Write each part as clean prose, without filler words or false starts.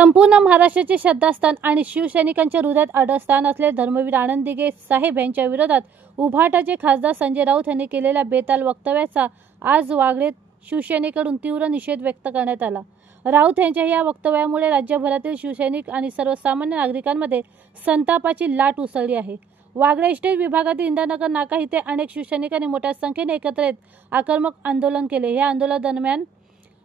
संपूर्ण महाराष्ट्राचे श्रद्धास्थान आणि शिवसैनिकांच्या हृदयात अडस्थान असलेले धर्मवीर आनंद दिघे साहेब यांच्या विरोधात उभाटाचे खासदार संजय राऊत यांनी केलेल्या बेताल वक्तव्याचा आज वागळेत शिवसेनेकडून तीव्र निषेध व्यक्त करण्यात आला। राऊत यांच्या या वक्तव्यामुळे राज्यभरातील शिवसैनिक आणि सर्वसामान्य नागरिकांमध्ये संतापाची लाट उसळली आहे। वागळे स्टेट विभागातील इंदिरानगर नाका इथे अनेक शिवसैनिकांनी मोठ्या संख्येने एकत्र येत आक्रमक आंदोलन केले। या आंदोलनादरम्यान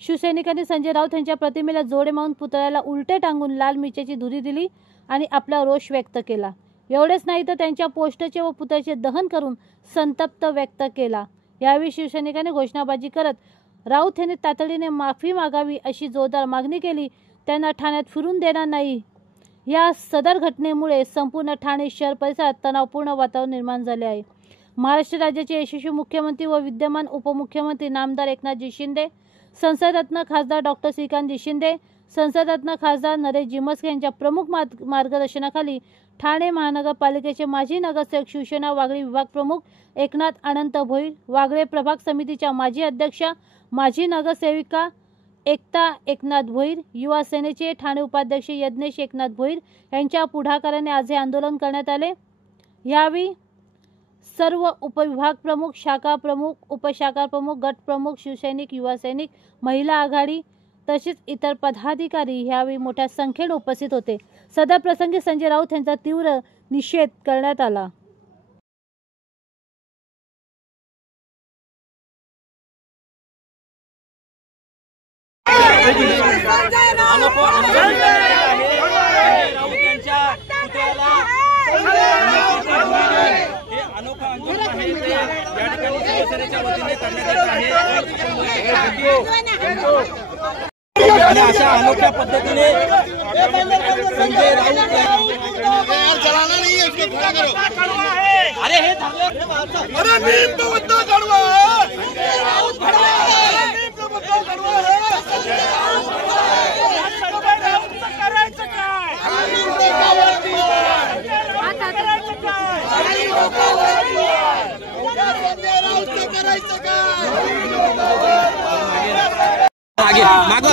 शिवसैनिकांनी संजय राऊत यांच्या प्रतिमेला जोडे मारून पुतळ्याला उलटे टांगून लाल मिरचीची धुरी दिली आणि आपला रोष व्यक्त केला। एवढेच नाही तर त्यांच्या पोस्टरचे व पुतळ्याचे दहन करून संतप्त व्यक्त केला। यावेळी शिवसैनिकांनी घोषणाबाजी करत राऊत यांनी तातडीने माफी मागावी अशी जोरदार मागणी केली। त्यांना ठाण्यात फिरून देणार नाही। या सदर घटनेमुळे संपूर्ण ठाणे शहर परिसरात तणावपूर्ण वातावरण निर्माण झाले आहे। महाराष्ट्र राज्याचे यशस्वी मुख्यमंत्री व विद्यमान उपमुख्यमंत्री नामदार एकनाथजी शिंदे, संसदरत्न खासदार डॉक्टर श्रीकांतजी शिंदे, संसदरत्न खासदार नरेश जिमस्के यांच्या प्रमुख मार्गदर्शनाखाली ठाणे महानगरपालिकेचे माजी नगरसेवक शिवसेना वागळे विभाग प्रमुख एकनाथ अनंत भोईर, वागळे प्रभाग समितीच्या माजी अध्यक्षा माजी नगरसेविका एकता एकनाथ भोईर, युवा सेनेचे ठाणे उपाध्यक्ष यज्ञेश एकनाथ भोईर यांच्या पुढाकाराने आज हे आंदोलन करण्यात आले। यावेळी सर्व उपविभाग प्रमुख, शाखा प्रमुख, उपशाखा प्रमुख, गट प्रमुख, शिवसैनिक, युवा सैनिक, महिला आघाडी तसेच इतर पदाधिकारी यावेळी मोठ्या संख्येने उपस्थित होते। सदर प्रसंगी संजय राऊत यांचा तीव्र निषेध करण्यात आला। अशा अनोख्या पद्धतीने संजय राऊत अरे हे आगे मागो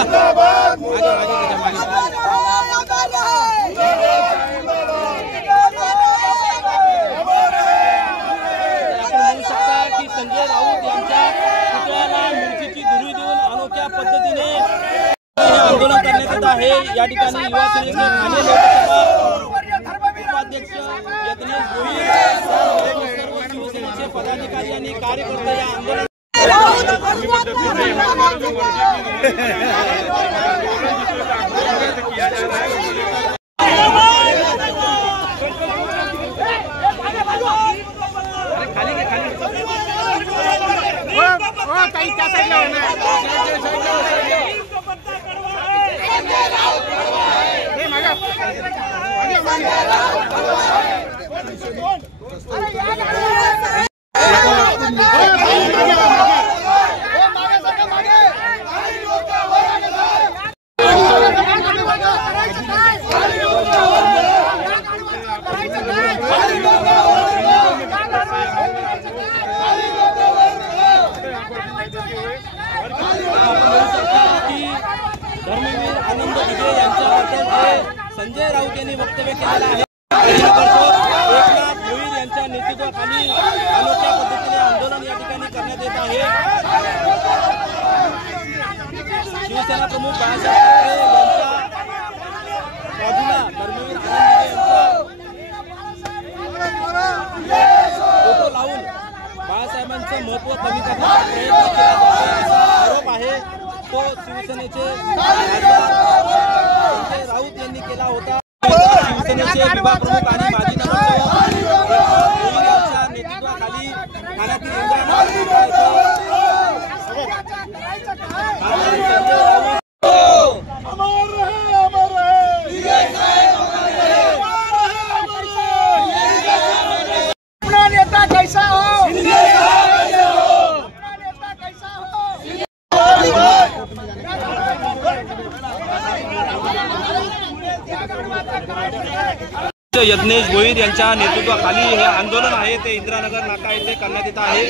की संजय राऊत यांच्या पुतळ्याला मिरचीची धुरी देऊन अनोख्या पद्धतीने आंदोलन करण्यात येत आहे। या ठिकाणी युवा सेनेचे ठाणे लोकसभा उपाध्यक्ष यज्ञेश भोईर, सर्व शिवसेनेचे पदाधिकारी आणि कार्यकर्ते या आंदोलन धर्मवीर आनंद दिघे यांच्याबद्दल संजय राऊत यांनी वक्तव्य केलेलं आहे। एकनाथ भोईर यांच्या नेतृत्वाखाली अनोख्या पद्धतीने आंदोलन या ठिकाणी करण्यात येत आहे। शिवसेना प्रमुख बाळासाहेब ठाकरे यांच्या बाजूला धर्मवीर आनंद दिघे यांचा फोटो लावून बाळासाहेबांचं महत्त्व कमी करण्याचा प्रयत्न केला जातो असा आरोप आहे। तो शिवसेनेचे खासदार संजय राऊत यांनी केला होता। शिवसेनेचे विभाग प्रमुख आणि माजी नगरसेवक भोईर यांच्या नेतृत्वाखाली ठाण्यातील यज्ञेश भोईर यांच्या नेतृत्वाखाली हे आंदोलन आहे ते इंदिरानगर नाका येथे करण्यात येत आहे।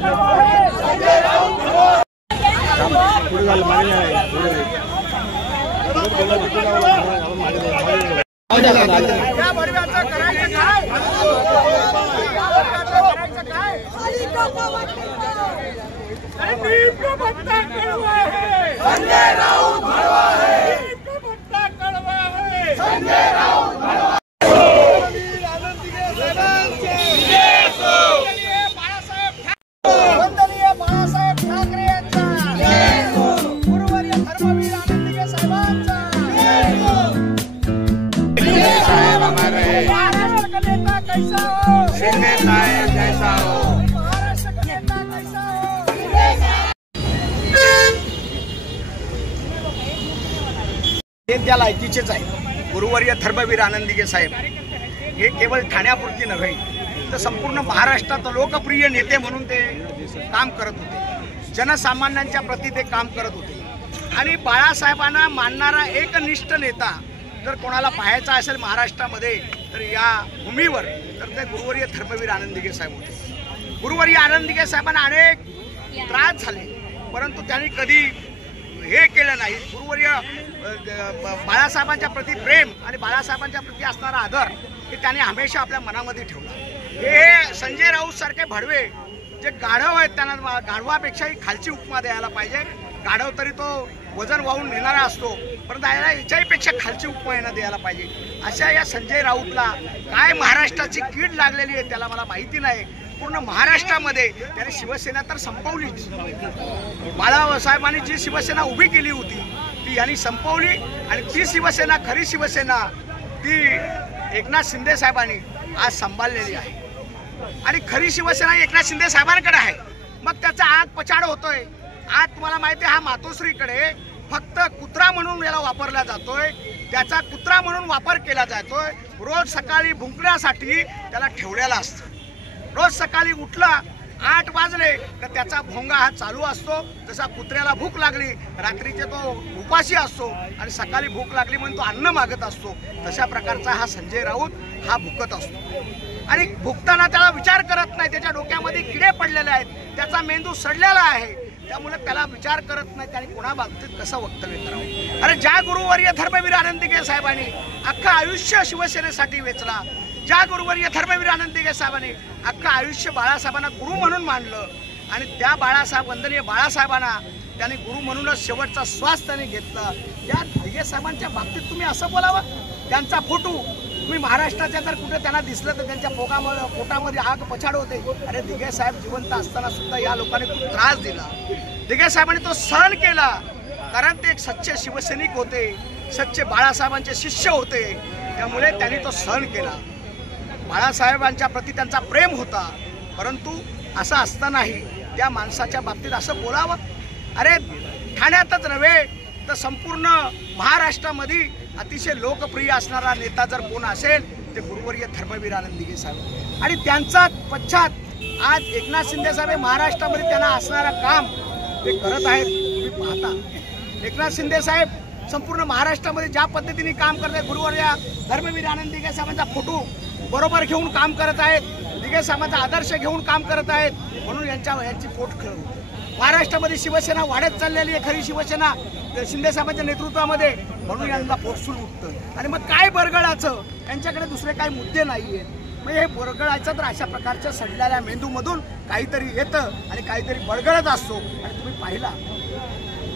संजय राऊत भड़वा है, संजय राऊत भड़वा वंदनीय बाळासाहेब ठाकरे यांचा गुरुवर्य धर्मवीर आनंदीगे साहेबांचा साहेब हमारे महाराष्ट्र का नेता कैसा हो, शिंदे साहेब जैसा हो, महाराष्ट्र का नेता कैसा हो, शिंदे साहेब। ते त्या लायकीचेच आहे गुरुवर्य धर्मवीर आनंदीगे साहेब। हे केवळ ठाण्यापुरती नव्हे तर संपूर्ण महाराष्ट्रात लोकप्रिय नेते म्हणून ते काम करत होते, जनसामान्यांच्या प्रती ते काम करत होते। आणि बाळासाहेबांना मानणारा एकनिष्ठ नेता जर कोणाला पाहायचा असेल महाराष्ट्रामध्ये तर या भूमीवर तर ते गुरुवर्य धर्मवीर आनंदीगे साहेब होते। गुरुवर्य आनंदीगे साहेबांना अनेक त्रास झाले, परंतु त्यांनी कधी हे केलं नाही। गुरुवर्य बाळासाहेबांच्या प्रती प्रेम आणि बाळासाहेबांच्या प्रती असणारा आदर हे त्यांनी हमेशा आपल्या मनामध्ये ठेवला। हे संजय राऊत सारखे भडवे जे गाढव आहेत त्यांना गाढवापेक्षाही खालची उपमा द्यायला पाहिजे। गाढव तरी तो वजन वाहून नेणारा असतो, परंतु याच्याही पेक्षा खालची उपमा यांना द्यायला पाहिजे। अशा या संजय राऊतला काय महाराष्ट्राची कीड लागलेली आहे त्याला मला माहिती नाही। पूर्ण महाराष्ट्रामध्ये त्याने शिवसेना तर संपवलीच। बाळासाहेबांनी जी शिवसेना उभी केली होती ती यांनी संपवली आणि ती शिवसेना खरी शिवसेना ती एकनाथ शिंदे साहेबांनी आज सांभाळलेली आहे। आणि खरी शिवसेना एकनाथ शिंदे साहेबांकडे आहे, मग त्याचा आग पछाड होतोय। आज तुम्हाला माहिती आहे हा मातोश्रीकडे फक्त कुत्रा म्हणून याला वापरला जातोय, त्याचा कुत्रा म्हणून वापर केला जातोय। रोज सकाळी भुंकण्यासाठी त्याला ठेवलेला असतं। रोज सकाळी उठला 8 वाजले तर त्याचा भोंगा हा चालू असतो। जसा कुत्र्याला भूक लागली रात्रीचे तो उपाशी असतो आणि सकाळी भूक लागली म्हणून तो अन्न मागत असतो, तशा प्रकारचा हा संजय राऊत हा भुकत असतो। आणि भुकताना त्याला विचार करत नाही, त्याच्या डोक्यामध्ये किडे पडलेले आहेत, त्याचा मेंदू सडलेला आहे, त्यामुळे त्याला विचार करत नाही त्याने कोणा बाबतीत कसं वक्तव्य करावं। अरे ज्या गुरुवर्य धर्मवीर आनंदीगे साहेबांनी अख्खं आयुष्य शिवसेनेसाठी वेचला, ज्या गुरुवर्य धर्मवीर आनंदीगे साहेबांनी अख्खं आयुष्य बाळासाहेबांना गुरु म्हणून मानलं आणि त्या बाळासाहेब वंदनीय बाळासाहेबांना त्यांनी गुरु म्हणूनच शेवटचा श्वास त्यांनी घेतला, या दिगे साहेबांच्या बाबतीत तुम्ही असं बोलावं? त्यांचा फोटो तुम्ही महाराष्ट्राच्या जर कुठे त्यांना दिसलं तर त्यांच्या पोटामध्ये आग पछाड होते। अरे दिगे साहेब जिवंत असताना सुद्धा या लोकांनी खूप त्रास दिला, दिगे साहेबांनी तो सहन केला, कारण ते एक सच्चे शिवसैनिक होते, सच्चे बाळासाहेबांचे शिष्य होते, त्यामुळे त्यांनी तो सहन केला। बाळासाहेबांच्या प्रती त्यांचा प्रेम होता, परंतु असं असतानाही त्या माणसाच्या बाबतीत असं बोलावं? अरे ठाण्यातच नव्हे तर संपूर्ण महाराष्ट्रामध्ये अतिशय लोकप्रिय असणारा नेता जर कोण असेल ते गुरुवर्य धर्मवीर आनंदीगे साहेब। आणि त्यांचा पश्चात आज एकनाथ शिंदे साहेब महाराष्ट्रामध्ये त्यांना असणारा काम ते करत आहेत तुम्ही पाहता। एकनाथ शिंदे साहेब संपूर्ण महाराष्ट्रामध्ये ज्या पद्धतीने काम करत आहेत, गुरुवर्य धर्मवीर आनंदीगे साहेबांचा फोटो बरोबर घेऊन काम करत आहेत, दिगे साहेबांचा आदर्श घेऊन काम करत आहेत, म्हणून यांची पोट खेळू। महाराष्ट्रामध्ये शिवसेना वाढत चाललेली आहे, खरी शिवसेना शिंदे साहेबांच्या नेतृत्वामध्ये, म्हणून यांना पोटसून उठतं। आणि मग काय बरगळाचं, यांच्याकडे दुसरे काही मुद्दे नाही आहेत। मग हे बरगळायचं तर अशा प्रकारच्या सडलेल्या मेंदूमधून काहीतरी येतं आणि काहीतरी बळगळत असतो। आणि तुम्ही पाहिला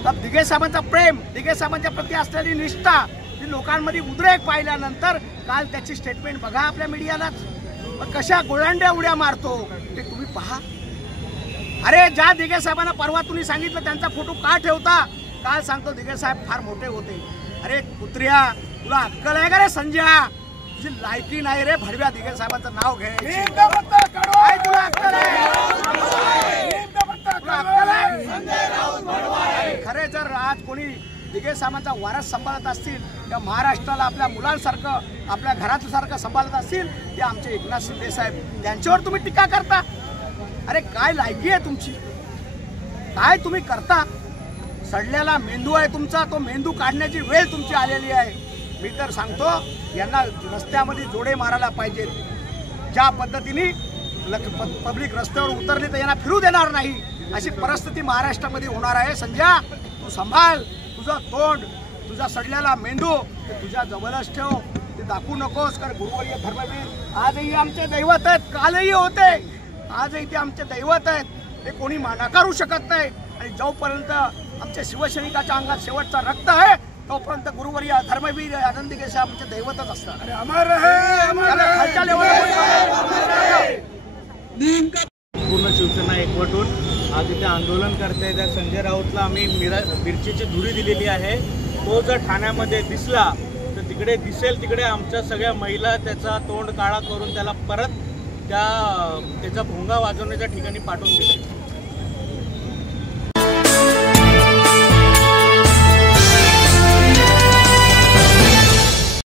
तर दिगे साहेबांचा प्रेम, दिगे साहेबांच्या प्रती असलेली निष्ठा ही लोकांमध्ये उद्रेक पाहिल्यानंतर काल त्याची स्टेटमेंट बघा आपल्या मीडियालाच, मग कशा गोळंड्या उड्या मारतो ते तुम्ही पहा। अरे ज्या दिगे साहेबांना परवा तुम्ही सांगितलं त्यांचा फोटो का ठेवता, काल सांगतो दिगे साहेब फार मोठे होते। अरे कुत्र्या तुला अक्कल आहे का रे संजय? तुझी लायकी नाही रे भडव्या दिगे साहेबांचं नाव घ्यायची, काय तुला अक्कल आहे? खरे जर आज कोणी दिगे साहेबांचा वारस सांभाळत असतील त्या महाराष्ट्राला आपल्या मुलांसारखं आपल्या घरासारखं सांभाळत असतील ते आमचे एकनाथ शिंदे साहेब, त्यांच्यावर तुम्ही टीका करता? अरे काय लायकी आहे तुमची, काय तुम्ही करता? सडलेला मेंदू आहे तुमचा, तो मेंदू काढण्याची वेळ तुमची आलेली आहे। मी तर सांगतो यांना रस्त्यामध्ये जोडे मारायला पाहिजेत। ज्या पद्धतीने पब्लिक रस्त्यावर उतरली तर यांना फिरू देणार नाही, अशी परिस्थिती महाराष्ट्रामध्ये होणार आहे. संजय, तू सांभाळ तुझं तोंड, तुझा सडलेला मेंदू ते तुझ्या जवळच ठेव, ते दाखवू नकोस. कारण गुरुवर्य धर्मवीर आजही आमचे दैवत आहेत, कालही होते, आजही ते आमचे दैवत आहेत, ते कोणी नाकारू शकत नाही. आणि जोपर्यंत आमच्या शिवसैनिकाच्या अंगात शेवटचा रक्त आहे तोपर्यंत गुरुवर्य धर्मवीर आनंद दिघे साहेब आमचे दैवतच असतात. खालच्या लेवलला पूर्ण शिवसेना एकवटून आज इथे आंदोलन करते. त्या संजय राऊतला आम्ही मिरचीची धुरी दिलेली आहे. तो जर ठाण्यामध्ये दिसला तर तिकडे दिसेल तिकडे आमच्या सगळ्या महिला त्याचा तोंड काळा करून त्याला परत त्याचा भोंगा वाजवण्याच्या ठिकाणी पाठवून देतील.